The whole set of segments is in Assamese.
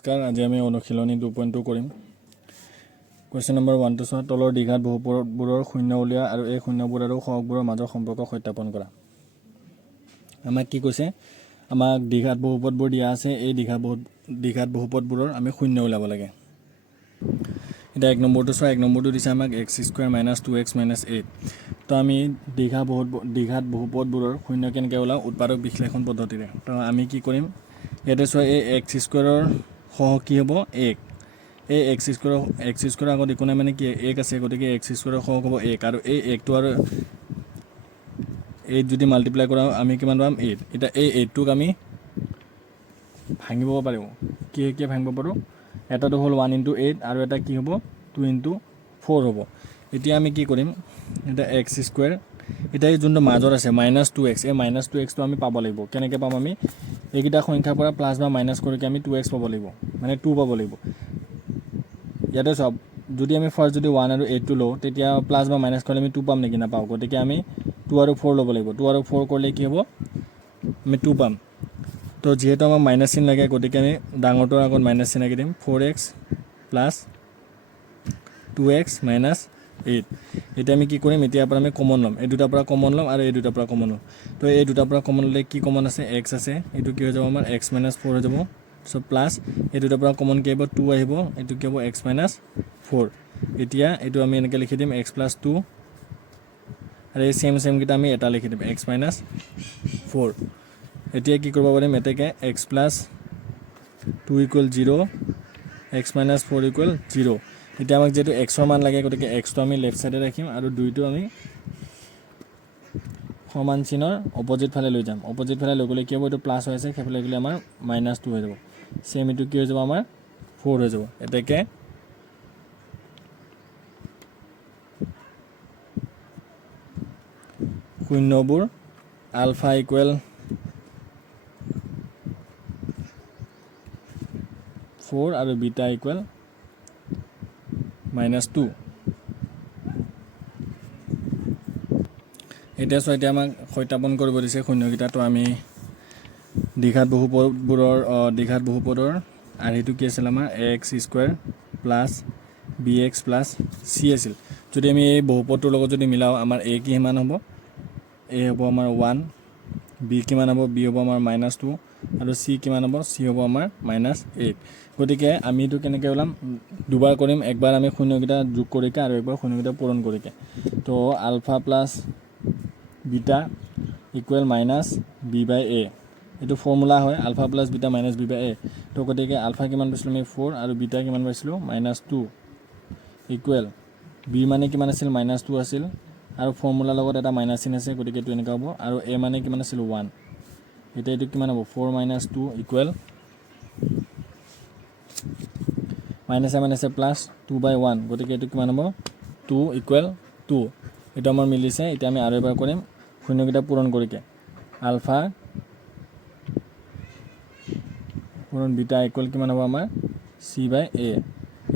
নমস্কাৰ, আজি আমি অনুশীলনী 2.2 কৰিম। কুৱেশ্যন নম্বৰ 1 টো চোৱা, তলৰ দ্বিঘাত বহুপদবোৰৰ শূন্য উলিওৱা আৰু এই শূন্যবোৰ আৰু সহগবোৰৰ মাজৰ সম্পৰ্ক সত্যাপন কৰা। আমাক কি কৈছে? আমাক দ্বিঘাত বহুপদবোৰ দিয়া আছে, এই দ্বিঘাত বহুপদবোৰৰ আমি শূন্য উলিয়াব লাগে। এতিয়া 1 নম্বৰটো চোৱা, 1 নম্বৰটো দিছে আমাক x² - 2x - 8। তো আমি দ্বিঘাত বহুপদবোৰৰ শূন্য কেনেকৈ ওলাওঁ? উৎপাদক বিশ্লেষণ পদ্ধতিৰে। তো আমি কি কৰিম? ইয়াতে চোৱা, এই x² সহ কি হ'ব? 1। এই x² আগত একো নাই মানে কি 1 আছে, গতিকে x² সহ হ'ব 1, আৰু এই 1টো আৰু 8 যদি মাল্টিপ্লাই কৰা আমি কিমান পাম? 8। এতিয়া এই 8টোক আমি ভাঙিব পাৰিম। কি ভাঙিব পাৰোঁ? এটাটো হ'ল 1 × 8 আৰু এটা কি হ'ব? 2 × 4 হ'ব। এতিয়া আমি কি কৰিম? এতিয়া x², এতিয়া এই যোনটো মাজত আছে -2x, এই -2xটো আমি পাব লাগিব। কেনেকৈ পাম আমি? এইকেইটা সংখ্যাৰ পৰা প্লাছ বা মাইনাছ কৰি আমি 2x পাব লাগিব, মানে 2 পাব লাগিব। ইয়াতে চোৱা, যদি আমি ফাৰ্ষ্ট যদি 1 আৰু 8টো লওঁ, তেতিয়া প্লাছ বা মাইনাছ কৰিলে আমি 2 পাম নেকি? নাপাওঁ। গতিকে আমি 2 আৰু 4 ল'ব লাগিব। 2 আৰু 4 কৰিলে কি হ'ব? আমি 2 পাম। তো যিহেতু আমাক মাইনাছ চিন লাগে, গতিকে আমি ডাঙৰটোৰ আগত মাইনাছ চিন আঁকি দিম। 4x + 2x - 8। এতিয়া আমি কি কৰিম? এতিয়াৰ পৰা আমি কমন ল'ম। এই দুটাৰ পৰা কমন ল'ম আৰু এই দুটাৰ পৰা কমন ল'ম। তো এই দুটাৰ পৰা কমন ল'লে কি কমন আছে? x আছে, এইটো কি হৈ যাব আমাৰ? x - 4 হৈ যাব। চ' প্লাছ এই দুটাৰ পৰা কমন কি আহিব? 2 আহিব, এইটো কি হ'ব? x - 4। এতিয়া এইটো আমি এনেকৈ লিখি দিম x + 2, আৰু এই চেমকেইটা আমি এটা লিখি দিম x - 4। এতিয়া কি কৰিব পাৰিম? এতেকে x + 2 = 0, x - 4 = 0। এতিয়া আমাক যিহেতু xৰ মান লাগে, গতিকে xটো আমি লেফ্ট ছাইডে ৰাখিম আৰু 2টো আমি সমান চিনৰ অপজিট ফালে লৈ যাম। অপজিট ফালে লৈ গ'লে কি হ'ব? এইটো প্লাছ হৈ আছে, সেইফালে গ'লে আমাৰ -2 হৈ যাব। চেম এইটো কি হৈ যাব? আমাৰ 4 হৈ যাব। এতেকে শূন্যবোৰ আলফা = 4 আৰু বিটা = -2। এতিয়া চোৱা, এতিয়া আমাক সত্যাপন কৰিব দিছে শূন্যকেইটা। তো আমি দ্বিঘাত বহুপদৰ আৰ্হিটো কি আছিল আমাৰ? ax² + bx + c আছিল। যদি আমি এই বহুপদটোৰ লগত যদি মিলাওঁ, আমাৰ a কিমান হ'ব? a হ'ব আমাৰ 1, b কিমান হ'ব? b হ'ব আমাৰ -2, আৰু c কিমান হ'ব? c হ'ব আমাৰ -8। গতিকে আমি এইটো কেনেকৈ ওলাম? দুবাৰ কৰিম। একবাৰ আমি শূন্যকেইটা যোগ কৰিকে আৰু একবাৰ শূন্যকেইটা পূৰণ কৰিকে। তো আলফা + বিটা = -b/a। এইটো ফৰ্মুলা হয়, আলফা + বিটা - b/a। তো গতিকে আলফা কিমান পাইছিলোঁ আমি? 4, আৰু বিটা কিমান পাইছিলোঁ? -2 = b মানে কিমান আছিল? -2 আছিল, আৰু ফৰ্মুলাৰ লগত এটা মাইনাছ চিন আছে, গতিকে এইটো এনেকুৱা হ'ব। আৰু a মানে কিমান আছিল? 1। এতিয়া এইটো কিমান হ'ব? 4 - 2 = -2/1, গতিকে এইটো কিমান হ'ব? 2 = 2। এইটো আমাৰ মিলিছে। এতিয়া আমি আৰু এবাৰ কৰিম শূন্যকেইটা পূৰণ কৰিকে। আলফা পূৰণ বিটা = কিমান হ'ব আমাৰ? c/a।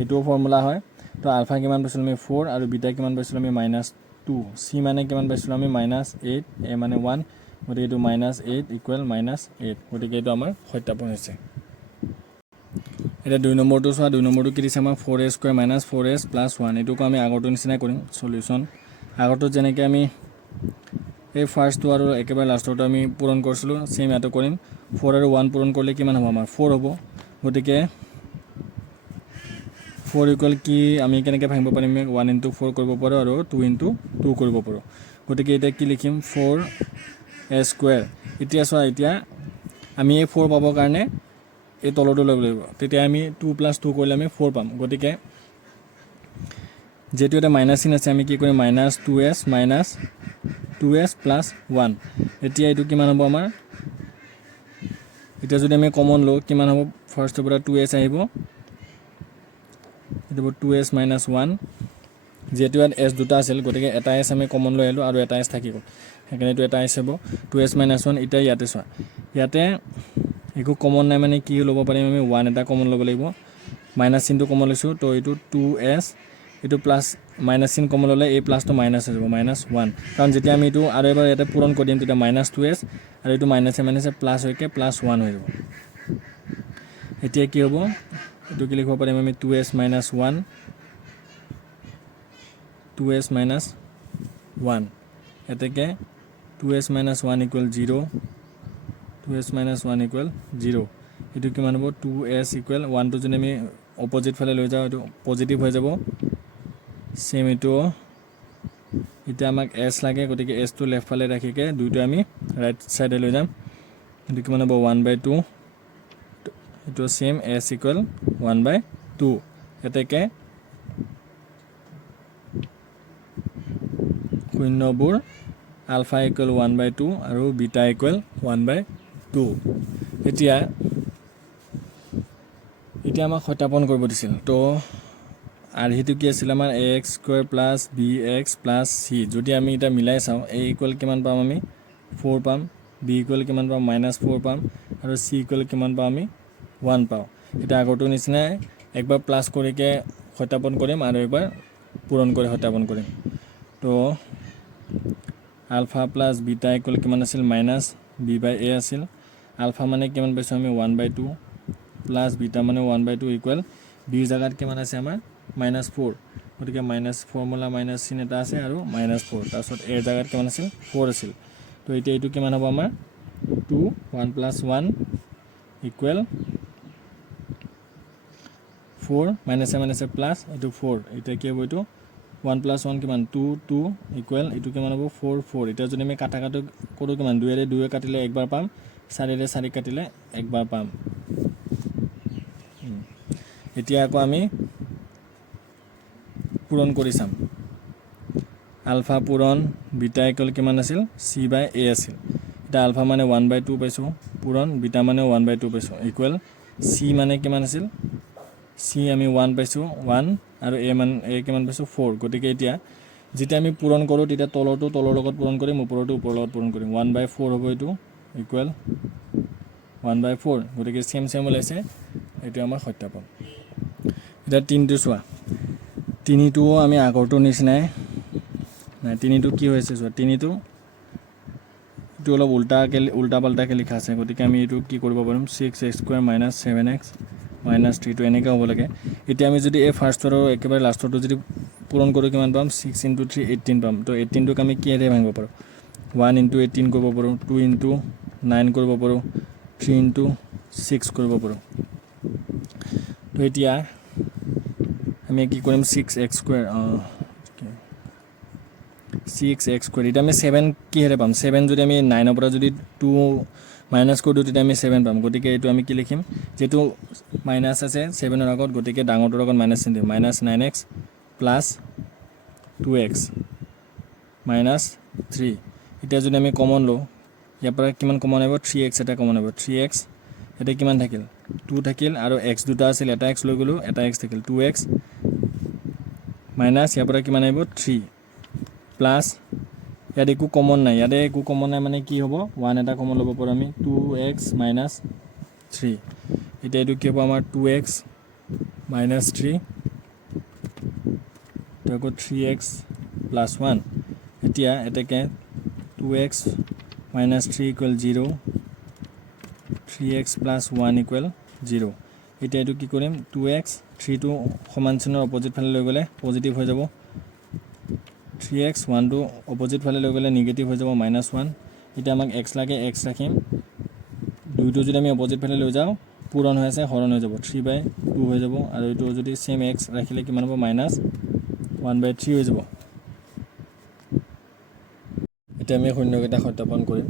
এইটোও ফৰ্মুলা হয়। তো আলফা কিমান পাইছিলোঁ আমি? 4, আৰু বিটা কিমান পাইছিলোঁ আমি? -2। c মানে কিমান পাইছিলোঁ আমি? -8, a মানে 1, গতিকে এইটো -8 = -8। গতিকে এইটো আমাৰ সত্যাপন হৈছে। এতিয়া 2 নম্বৰটো চোৱা, 2 নম্বৰটো কি দিছে আমাক? 4a² - 4s + 1। এইটোকো আমি আগৰটো নিচিনাই কৰিম। সলিউশ্যন আগৰটো যেনেকৈ আমি এই ফাৰ্ষ্টটো আৰু একেবাৰে লাষ্টৰটো আমি পূৰণ কৰিছিলোঁ, চেম ইয়াতো কৰিম। 4 আৰু 1 পূৰণ কৰিলে কিমান হ'ব? আমাৰ 4 হ'ব। গতিকে 4 = কি? আমি কেনেকৈ ভাঙিব পাৰিম? 1 × 4 কৰিব পাৰোঁ আৰু 2 × 2 কৰিব পাৰোঁ। গতিকে এতিয়া কি লিখিম? 4a²। এতিয়া চোৱা, এতিয়া আমি এই 4 পাবৰ কাৰণে এই তলৰটো ল'ব লাগিব। তেতিয়া আমি 2 + 2 কৰিলে আমি 4 পাম। গতিকে যিহেতু এটা মাইনাছ চিন আছে, আমি কি কৰিম? -2s - 2s + 1। এতিয়া এইটো কিমান হ'ব আমাৰ? এতিয়া যদি আমি কমন লওঁ, কিমান হ'ব? ফাৰ্ষ্টৰ পৰা 2s আহিব, এইটো হ'ব 2s - 1। যিহেতু ইয়াত s দুটা আছিল, গতিকে এটা s আমি কমন লৈ আহিলোঁ আৰু এটা s থাকি গ'ল, সেইকাৰণে এইটো এটা s হ'ব। 2s - 1। এতিয়া ইয়াতে চোৱা, ইয়াতে একো কমন নাই, মানে কি ল'ব পাৰিম? আমি 1 এটা কমন ল'ব লাগিব। মাইনাছ চিনটো কমন লৈছোঁ, তো এইটো 2s, এইটো প্লাছ মাইনাছ চিন কমন ল'লে এই প্লাছটো মাইনাছ হৈ যাব, -1। কাৰণ যেতিয়া আমি এইটো আৰু এবাৰ ইয়াতে পূৰণ কৰি দিম, তেতিয়া -2s, আৰু এইটো মাইনাছে প্লাছ হৈকে +1 হৈ যাব। এতিয়া কি হ'ব এইটো কি লিখিব পাৰিম আমি 2s minus 1 2s minus 1 এতেকে 2s minus 1 equal 0 2s minus 1 equal 0 এটো কিমান হ'ব 2s equal 1 টো যদি আমি অপোজিট ফালে লৈ যাও এটো পজিটিভ হৈ যাব সেম এটো এটা আমাক s লাগে গতিকে s টো লেফট ফালে ৰাখিকে দুইটো আমি ৰাইট সাইডে লৈ যাম এটো কিমান হ'ব 1/2 এটো সেম s equal 1/2 এতেকে শূন্যবোৰ alpha equal 1/2 আৰু beta equal 1/2 এতিয়া আমাক সত্যাপন কৰিব দিছিল তো আৰ হেতু কি আছিল আমাৰ ax square plus bx plus c যদি আমি এটা মিলাই চাও a equal কিমান পাম আমি 4 পাম b equal কিমান পাম -4 পাম আৰু c equal কিমান পাম আমি 1 পাও এটা আগৰটো নিচিনা একবাৰ প্লাস কৰিকে সত্যাপন কৰিম আৰু একবাৰ পূৰণ কৰি সত্যাপন কৰিম তো alpha plus beta equal কিমান আছিল -b/a আছিল alpha মানে কিমান পাইছো আমি 1/2 plus beta মানে 1/2 equal b জায়গাত কিমান আছে আমাৰ -4 গতিকে মাইনাস ফৰ্মুলা মাইনাস চিন এটা আছে আৰু -4 তাৰছত a জায়গাত কিমান আছিল 4 আছিল তো এতিয়া এটো কিমান হ'ব আমাৰ 2 1 + 1 equal 4 - a প্লাস এটো 4 এটা কি হ'ব এটো 1 + 1 কিমান 2 2 equal এটো কিমান হ'ব 4 4 এটা যদি আমি কাটা কৰো কিমান 2 এৰে 2 কাটিলে একবাৰ পাম 4 এৰে 4 কাটিলে একবাৰ পাম এতিয়া আকৌ আমি পূৰণ কৰি চাম আলফা পূৰণ বিটা ইকুৱেল কিমান আছিল c/a আছিল এটা আলফা মানে 1/2 পাইছো পূৰণ বিটা মানে 1/2 পাইছো ইকুৱেল c মানে কিমান আছিল c আমি 1 পাইছো 1 আৰু a কিমান পাইছো 4 গতিকে এতিয়া যেতিয়া আমি পূৰণ কৰো তেতিয়া তলৰটো তলৰ লগত পূৰণ কৰিম ওপৰটো ওপৰৰ লগত পূৰণ কৰিম 1/4 হ'ব এটো ইকুৱেল 1/4 গতিকে সেম ওলাইছে এটো আমাৰ সত্যাপন এটা 3টো চোৱা 3টো আমি আগৰটো নিচিনাই নাই 3টো কি হৈছে চোৱা 3টো এটো অলপ উল্টা পাল্টাকে লিখা আছে গতিকে আমি এটো কি কৰিব পাৰিম 6x² - 7x - 3 টো এনেকা হ'ব লাগে এতিয়া আমি যদি এই ফাৰ্ষ্টৰ একেবাৰে লাষ্টৰটো যদি পূৰণ কৰো কিমান পাম 6 * 3 18 পাম তো 18 টোক আমি কিহেৰে ভাঙিব পাৰো 1 * 18 কৰিব পাৰো 2 * 9 কৰিব পাৰো 3 * 6 কৰিব পাৰো তো এতিয়া আমি কি কৰিম 6x² 6x² এটা আমি 7 কিহেৰে পাম 7 যদি আমি 9 ৰ পৰা যদি 2 মাইনাস কৰি দিও তেতিয়া আমি 7 পাম গতিকে এটো আমি কি লিখিম যেটো মাইনাস আছে 7 ৰ আগত গতিকে ডাঙৰটোৰ আগত মাইনাস চিন দিম -9x + 2x - 3 এটা যদি আমি কমন লও ইয়াৰ পৰা কিমান কমন আহিব 3x এটা কমন আহিব 3x এটা কিমান থাকিল 2 থাকিল আৰু x দুটা আছিল এটা x লৈ গলো এটা x থাকিল 2x মাইনাস ইয়াৰ পৰা কিমান আহিব 3 প্লাস ইয়াত একো কমন নাই মানে কি হ'ব 1 এটা কমন ল'ব পাৰো আমি 2x - 3 এটা এটো কি হ'ব আমাৰ 2x - 3 তাকো 3x + 1 এতিয়া এটাকে 2x - 3 = 0 3x + 1 = 0 এটা এটো কি কৰিম 2x 3 টো সমান চিনৰ অপোজিট ফালে লৈ গলে পজিটিভ হৈ যাব 3x 1 টো অপোজিট ফালে লৈ গলে নেগেটিভ হৈ যাব -1 এটা আমাক x লাগে x ৰাখিম দুইটো যদি আমি অপোজিট ফালে লৈ যাও পূৰণ হৈ আছে হৰণ হৈ যাব 3/2 হৈ যাব আৰু এটো যদি সেম x ৰাখিলে কিমান হ'ব -1/3 হৈ যাব এটা আমি শূন্যকেইটা সত্যাপন কৰিম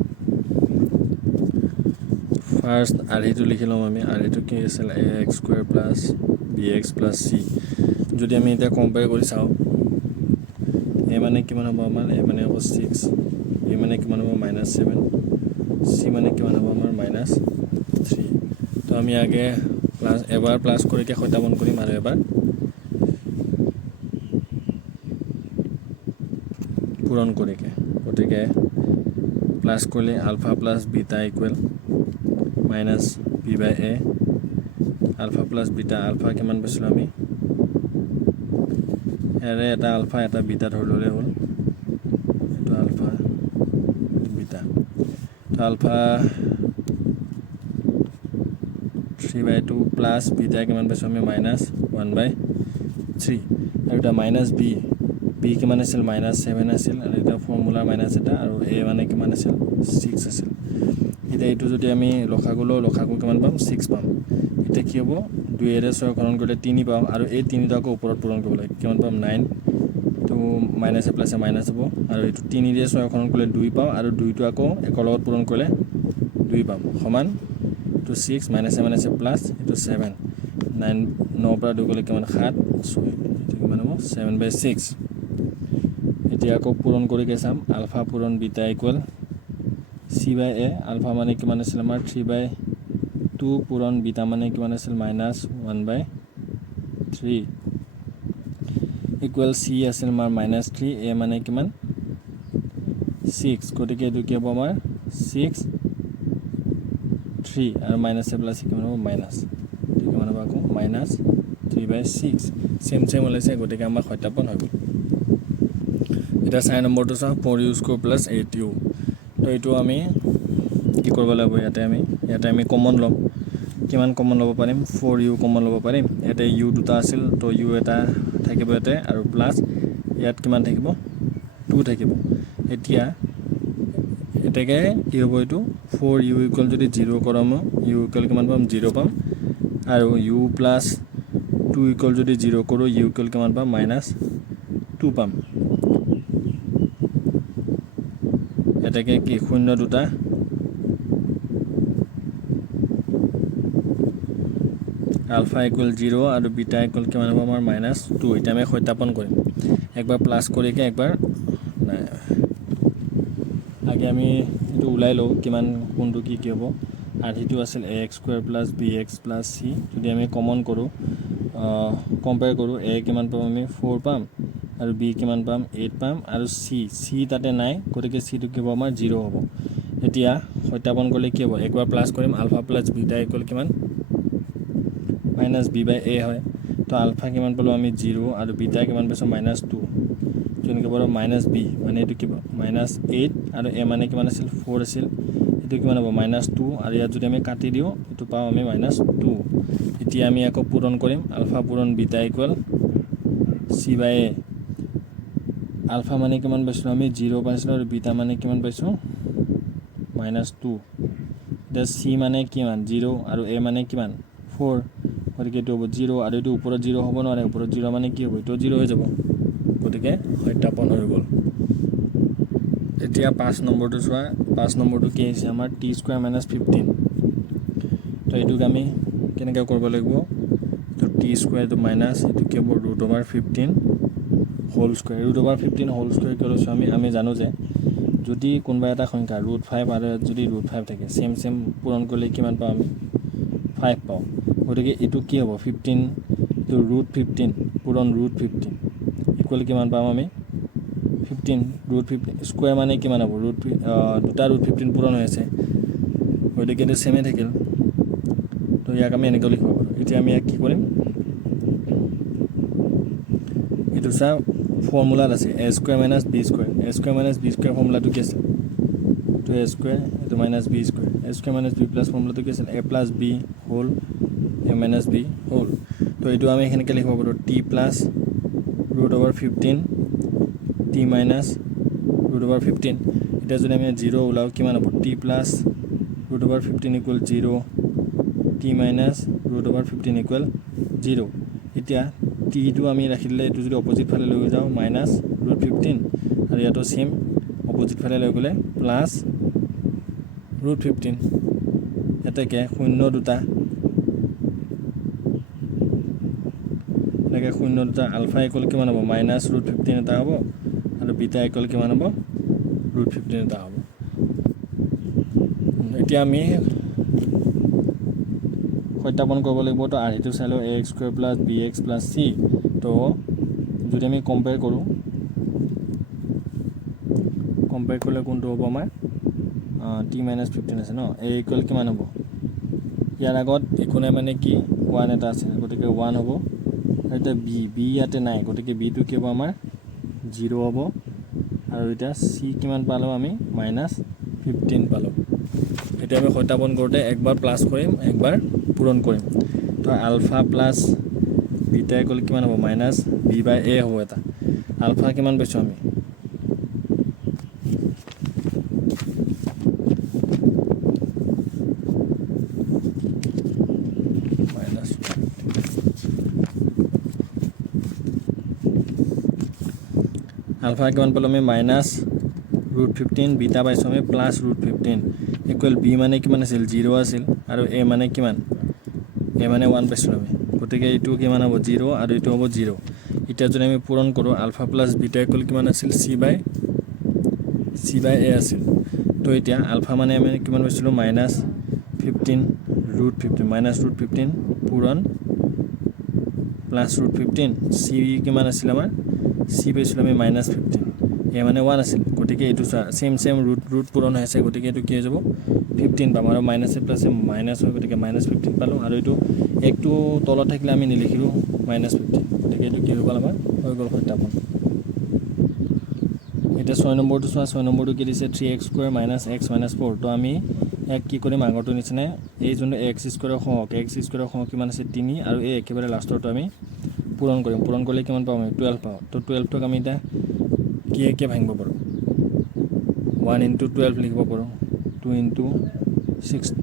ফাৰ্স্ট আৰহিটো লিখি লম আমি আৰহিটো কি আছিল ax² + bx + c যদি আমি এটা কম্পেয়াৰ কৰি চাও a মানে কিমান হ'ব আমাৰ a মানে হ'ব 6 b মানে কিমান হ'ব -7 c মানে কিমান হ'ব আমাৰ -3 তো আমি আগে এবাৰ প্লাস কৰিকে সত্যাপন কৰিম আৰু এবাৰ পূৰণ কৰিকে গতিকে প্লাস কৰিলে alpha + beta equal -b/a alpha + beta alpha কিমান পাইছিলো আমি এৰে এটা আলফা এটা বিটা ধৰি ললে হ'ল এটো আলফা বিটা তো আলফা 3 3/2 প্লাছ বিটা কিমান পাইছোঁ আমি -1/3 আৰু এটা বি কিমান আছিল -7 আছিল আৰু এটা ফৰ্মুলাৰ মাইনাছ এটা আৰু এ মানে কিমান আছিল 6 আছিল এতিয়া এইটো যদি আমি লসাগু কিমান পাম 6 পাম এতিয়া কি হ'ব 2 ৰে 6 হৰণ কৰিলে 3 পাম আৰু এই 3টা আকৌ ওপৰত পূৰণ কৰিব লাগে কিমান পাম 9 তো মাইনাছে প্লাছে মাইনাছ হ'ব আৰু এইটো 3 ৰে 6 হৰণ কৰিলে 2 পাম আৰু 2টো আকৌ একৰ লগত পূৰণ কৰিলে 2 পাম সমান তো 6 মাইনাছে প্লাছ এইটো 7 9 পৰা 2 গ'লে কিমান 7 6 এইটো কিমান হ'ব 7/6 এতিয়া আকৌ পূৰণ কৰিকে চাম আলফা পূৰণ বিটা ইকুৱেল c/a আলফা মানে কিমান আছিল আমাৰ 3/2 পূৰণ বিটা মানে কিমান আছিল -1/3 ইকুৱেল c আছিল আমাৰ -3 a মানে কিমান 6 গতিকে এইটো কি হ'ব আমাৰ 6 3 আৰু মাইনাছে প্লাছে কিমান হ'ব মাইনাছ এইটো কিমান হ'ব আকৌ -3/6 চেম ওলাইছে গতিকে আমাৰ সত্যাপন হৈ গ'ল এটা 4 নম্বৰটো চাওঁ 4u² + 8u তো এইটো আমি কি কৰিব লাগিব ইয়াতে আমি কমন ল'ম কিমান কমন ল'ব পাৰিম 4u কমন ল'ব পাৰিম ইয়াতে u দুটা আছিল তো u এটা থাকিব ইয়াতে আৰু প্লাছ ইয়াত কিমান থাকিব 2 থাকিব এতিয়া এতেকে কি হ'ব এইটো 4u = যদি 0 কৰাম u = কিমান পাম 0 পাম আৰু u + 2 = যদি 0 কৰোঁ u = কিমান পাম -2 পাম এতেকে কি শূন্য দুটা আলফা = 0 আৰু বিটা = কিমান হ'ব আমাৰ -2 এটা আমি সত্যাপন কৰিম একবাৰ প্লাছ কৰিকে একবাৰ নাই আগে আমি এইটো ওলাই লওঁ কিমান কোনটো কি হ'ব আধিটো আছিল ax² + bx + c যদি আমি কমন কৰোঁ কম্পেয়াৰ কৰোঁ a কিমান পাম আমি 4 পাম আৰু b কিমান পাম 8 পাম আৰু c তাতে নাই গতিকে c টো কি হ'ব আমাৰ 0 হ'ব এতিয়া সত্যাপন কৰিলে কি হ'ব একবাৰ প্লাছ কৰিম আলফা + বিটা = কিমান -b/a হয় তো আলফা কিমান পালোঁ আমি 0 আৰু বিটা কিমান পাইছোঁ -2 যেনেকৈ বাৰু -b মানে এইটো কি -8 আৰু a মানে কিমান আছিল 4 আছিল এইটো কিমান হ'ব -2 আৰু ইয়াত যদি আমি কাটি দিওঁ এইটো পাওঁ আমি -2 এতিয়া আমি আকৌ পূৰণ কৰিম আলফা পূৰণ বিটা = c/a আলফা মানে কিমান পাইছিলোঁ আমি 0 পাইছিলোঁ আৰু বিটা মানে কিমান পাইছোঁ -2 এতিয়া c মানে কিমান 0 আৰু a মানে কিমান 4 গতিকে এইটো হ'ব 0 আৰু এইটো ওপৰত 0 হ'ব নোৱাৰে ওপৰত 0 মানে কি হ'ব এইটো 0 হৈ যাব গতিকে সত্যাপন হৈ গ'ল এতিয়া 5 নম্বৰটো চোৱা 5 নম্বৰটো কি আহিছে আমাৰ t² - 15 তো এইটোক আমি কেনেকৈ কৰিব লাগিব তো t² এইটো মাইনাছ এইটো কি হ'ব √15 হোল স্কুৱেৰ √15 হোল স্কুৱেৰ কি লৈছোঁ আমি জানো যে যদি কোনোবা এটা সংখ্যা √5 আৰু যদি √5 থাকে চেম পূৰণ কৰিলে কিমান পাওঁ আমি 5 পাওঁ গতিকে এইটো কি হ'ব 15 এইটো √15 পূৰণ √15 ইকুৱেল কিমান পাম আমি 15 √15 স্কুৱেৰ মানে কিমান হ'ব দুটা √15 পূৰণ হৈ আছে গতিকে এইটো চেমে থাকিল তো ইয়াক আমি এনেকৈ লিখিব পাৰোঁ এতিয়া আমি ইয়াক কি কৰিম এইটো চা ফৰ্মুলাত আছে a² - b² a² - b² ফৰ্মুলাটো কি আছিল তো a² এইটো -b² a² - b প্লাছ ফৰ্মুলাটো কি আছিল a + b whole a - b whole তো এইটো আমি সেনেকৈ লিখিব পাৰোঁ t + √15 t - √15 এতিয়া যদি আমি 0 ওলাওঁ কিমান হ'ব t + √15 = 0 t - √15 = 0 এতিয়া টিটো আমি ৰাখি দিলে এইটো যদি অপজিট ফালে লৈ যাওঁ -√15 আৰু ইয়াতো চেম অপজিট ফালে লৈ গ'লে +√15 এতেকে শূন্য দুটা এনেকৈ শূন্য দুটা আলফা = কিমান হ'ব -√15 এটা হ'ব আৰু বিটা = কিমান হ'ব √15 এটা হ'ব এতিয়া আমি সত্যাপন কৰিব লাগিব তো আৰ্হিটো চাই লওঁ ax² + bx + c তো যদি আমি কম্পেয়াৰ কৰিলে কোনটো হ'ব আমাৰ t - 15 আছে ন a = কিমান হ'ব ইয়াৰ আগত একো নাই মানে কি 1 এটা আছে গতিকে 1 হ'ব আৰু এতিয়া b ইয়াতে নাই গতিকে bটো কি হ'ব আমাৰ 0 হ'ব আৰু এতিয়া c কিমান পালোঁ আমি -15 পালোঁ এতিয়া আমি সত্যাপন কৰোঁতে একবাৰ প্লাছ কৰিম একবাৰ পূৰণ কৰিম তো আলফা প্লাছ বিটা ইকুৱেল কিমান হ'ব মাইনাছ বি বাই এ হ'ব এটা আলফা কিমান পাইছোঁ আমি আলফা কিমান পালোঁ আমি মাইনাছ √15 বিটা পাইছোঁ আমি প্লাছ √15 ইকুৱেল বি মানে কিমান আছিল 0 আছিল আৰু এ মানে কিমান এ মানে 1 পাইছিলোঁ আমি গতিকে এইটো কিমান হ'ব 0 আৰু এইটো হ'ব 0 এতিয়া যদি আমি পূৰণ কৰোঁ আলফা প্লাছ বিটা ইকুৱেল কিমান আছিল চি বাই এ আছিল তো এতিয়া আলফা মানে আমি কিমান পাইছিলোঁ মাইনাছ 15 √15 মাইনাছ √15 পূৰণ প্লাছ √15 চি কিমান আছিল আমাৰ চি পাইছিলোঁ আমি মাইনাছ 15 এ মানে 1 আছিল গতিকে এইটো চেম ৰুট পূৰণ হৈ আছে গতিকে এইটো কি হৈ যাব 15 পাম আৰু মাইনাছে প্লাছে মাইনাছ হয় গতিকে মাইনাছ 15 পালোঁ আৰু এইটো একটো তলত থাকিলে আমি নিলিখিলোঁ মাইনাছ 15 গতিকে এইটো কি হৈ গ'ল আমাৰ হৈ গ'ল সত্যাপন এতিয়া 6 নম্বৰটো চোৱা 6 নম্বৰটো কি দিছে 3x² - x - 4 তো আমি এক কি কৰিম আগৰটো নিচিনাই এই যোনটো x² সহক কিমান আছে 3 আৰু এই একেবাৰে লাষ্টৰটো আমি পূৰণ কৰিম পূৰণ কৰিলে কিমান পাম আমি 12 পাওঁ তো 12টোক আমি এতিয়া কি ভাঙিব পাৰোঁ 1 × 12 লিখিব পাৰোঁ 2 × 6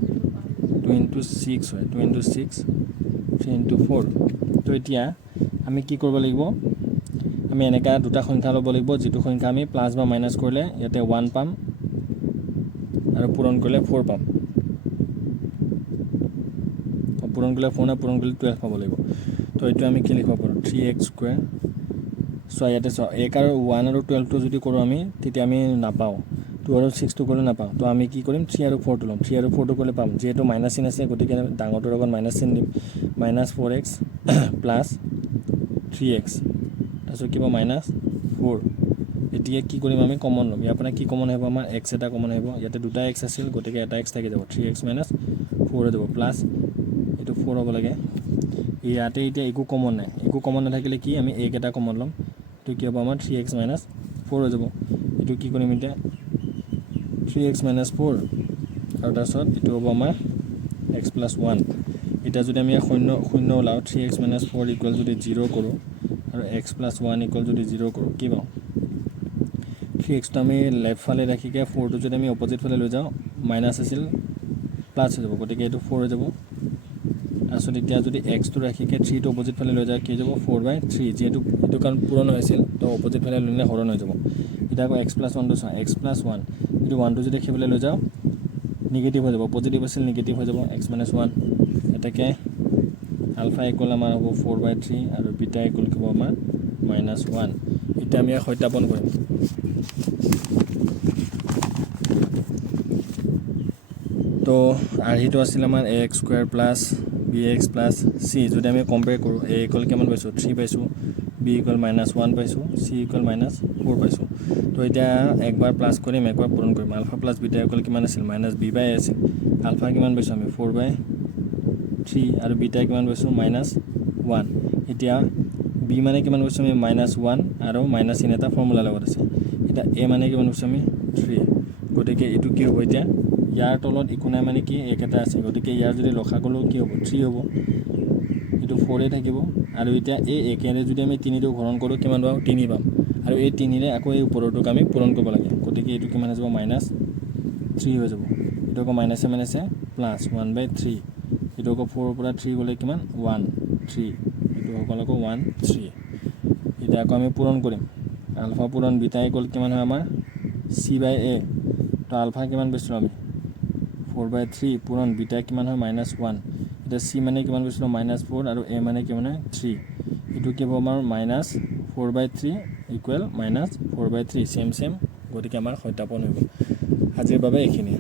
2 × 6 হয় 2 × 6 3 × 4 তো এতিয়া আমি কি কৰিব লাগিব আমি এনেকা দুটা সংখ্যা ল'ব লাগিব যেটো সংখ্যা আমি প্লাস বা মাইনাস কৰিলে ইয়াতে 1 পাম আৰু পূৰণ কৰিলে 4 পাম পূৰণ কৰিলে 4 না পূৰণ কৰিলে 12 পাব লাগিব তো এইটো আমি কি লিখিব পাৰোঁ 3x² সো ইয়াতে 1 আৰু 1 আৰু 12 টো যদি কৰোঁ আমি তেতিয়া আমি নাপাওঁ 2 আৰু 6 টো কৰিলে নাপাওঁ তো আমি কি কৰিম 3 আৰু 4 টো ল'ম 3 আৰু 4 টো কৰিলে পাম যেহেতু মাইনাস চিন আছে গতিকে ডাঙৰটোৰ লগত মাইনাস চিন দিম -4x + 3x তাৰপিছত কিবা -4 এতিয়া কি কৰিম আমি কমন ল'ম ইয়াৰ পৰা কি কমন হ'ব আমাৰ x এটা কমন আহিব ইয়াতে দুটা x আছিল গতিকে এটা x থাকি যাব 3x - 4 হৈ যাব প্লাস এইটো 4 হ'ব লাগে ইয়াতে এতিয়া একো কমন নাই একো কমন নাথাকিলে কি আমি a এটা কমন ল'ম তো কি হ'ব আমাৰ 3x - 4 হৈ যাব এইটো কি কৰিম এতিয়া 3x - 4 আৰু তাৰপিছত এইটো হ'ব আমাৰ x + 1 এটা যদি আমি শূন্য ওলাও 3x - 4 = যদি 0 কৰোঁ আৰু x + 1 = যদি 0 কৰোঁ কি পাওঁ 3x টো আমি লেফট ফালে ৰাখিকে 4 টো যদি আমি অপোজিট ফালে লৈ যাওঁ মাইনাস আছিল প্লাস হৈ যাব গতিকে এইটো 4 হৈ যাব তাৰপিছত এতিয়া যদি x টো ৰাখিকে 3 টো অপোজিট ফালে লৈ যায় কি যাব 4/3 যেহেতু এইটো কাৰণ পূৰণ হৈছিল তো অপোজিট ফালে ললে হৰণ হৈ যাব এটা আকৌ x + 1 টো চাওঁ x + 1 এইটো 1 টো যদি খেবলৈ লৈ যাওঁ নিগেটিভ হৈ যাব পজিটিভ আছিল নিগেটিভ হৈ যাব x - 1 এটাকে আলফা ইকুৱেল আমাৰ হ'ব 4/3 আৰু বিটা ইকুৱেল হ'ব আমাৰ -1 এটা আমি সত্যাপন কৰিম তো আৰহিটো আছিল আমাৰ ax² + bx + c যদি আমি কম্পেয়াৰ কৰোঁ a ইকুৱেল কিমান পাইছোঁ 3 পাইছোঁ b ইকুৱেল -1 পাইছোঁ c ইকুৱেল -4 পাইছোঁ তো এতিয়া একবাৰ প্লাস কৰিম একবাৰ পূৰণ কৰিম আলফা প্লাস বিটা ইকুৱেল কিমান আছিল -b/a আছিল আলফা কিমান পাইছোঁ আমি 4/3 আৰু বিটা কিমান পাইছোঁ -1 এতিয়া b মানে কিমান পাইছোঁ আমি -1 আৰু মাইনাস চিন এটা ফৰ্মুলা লগত আছে এটা a মানে কিমান পাইছোঁ আমি 3 গতিকে এইটো কি হ'ব এতিয়া ইয়াৰ তলত একো নাই মানে কি এক এটা আছে গতিকে ইয়াৰ যদি লসাগু কি হ'ব 3 হ'ব এইটো 4 থাকিব আৰু এতিয়া এই একেৰে যদি আমি 3 টো হৰণ কৰোঁ কিমান পাম 3 পাম আৰু এই 3 ৰে আকৌ এই ওপৰটোক আমি পূৰণ কৰিব লাগে গতিকে এইটো কিমান হৈ যাব -3 হৈ যাব এইটো আকৌ মাইনাসে প্লাস 1/3 এইটো আকৌ 4 ৰ পৰা 3 গ'লে কিমান 1 3 এইটো হ'ল আকৌ 1 3 এটা আকৌ আমি পূৰণ কৰিম আলফা পূৰণ বিটা ইকুৱেল কিমান হয় আমাৰ c/a তো আলফা কিমান পাইছিলোঁ আমি 4/3 পূৰণ বিটা কিমান হয় -1 এটা c মানে কিমান পাইছিলোঁ -4 আৰু a মানে কিমান হয় 3 এইটো কি হ'ব আমাৰ -4/3 = -4/3 সেম গতিকে আমাৰ সত্যাপন হৈ গ'ল আজিৰ বাবে এইখিনি